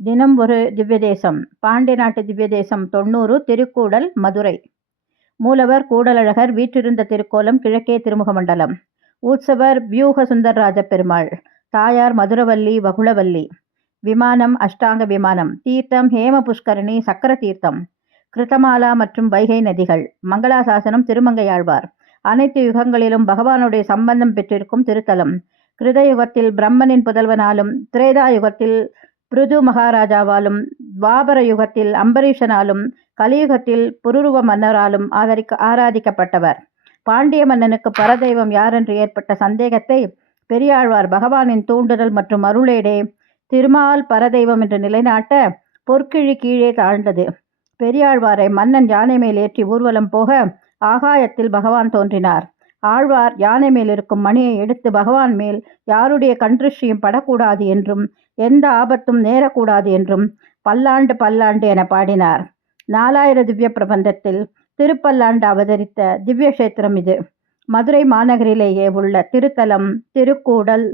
தினம் ஒரு திவ்ய தேசம். பாண்டிய நாட்டு திவ்ய தேசம் 90. திருக்கூடல், மதுரை. மூலவர் கூடலழகர். வீற்றிருந்த திருக்கோலம் கிழக்கே திருமுகமண்டலம். உற்சவர் வியூக சுந்தரராஜ பெருமாள். தாயார் மதுரவல்லி வகுளவல்லி. விமானம் அஷ்டாங்க விமானம். தீர்த்தம் ஹேம புஷ்கரணி சக்கர தீர்த்தம். கிருத்தமாலா மற்றும் வைகை நதிகள். மங்களாசாசனம் திருமங்கையாழ்வார். அனைத்து யுகங்களிலும் பகவானுடைய சம்பந்தம் பெற்றிருக்கும் திருத்தலம். கிருதயுகத்தில் பிரம்மனின் புதல்வனாலும், திரேதா யுகத்தில் பிருது மகாராஜாவாலும், துவாபர யுகத்தில் அம்பரீஷனாலும், கலியுகத்தில் புருருவ மன்னராலும் ஆராதிக்கப்பட்டவர். பாண்டிய மன்னனுக்கு பரதெய்வம் யாரென்று ஏற்பட்ட சந்தேகத்தை பெரியாழ்வார் பகவானின் தூண்டுதல் மற்றும் அருளேடே திருமால் பரதெய்வம் என்று நிலைநாட்ட பொற்கிழி கீழே தாழ்ந்தது. பெரியாழ்வாரை மன்னன் யானை மேல் ஏற்றி ஊர்வலம் போக ஆகாயத்தில் பகவான் தோன்றினார். ஆழ்வார் யானை மேல் இருக்கும் மணியை எடுத்து பகவான் மேல் யாருடைய கண்திருஷ்டியும் படக்கூடாது என்றும், எந்த ஆபத்தும் நேரக்கூடாது என்றும் பல்லாண்டு பல்லாண்டு என பாடினார். 4000 திவ்ய பிரபந்தத்தில் திருப்பல்லாண்டு அவதரித்த திவ்ய கஷேத்திரம் இது. மதுரை மாநகரிலேயே உள்ள திருத்தலம் திருக்கூடல்.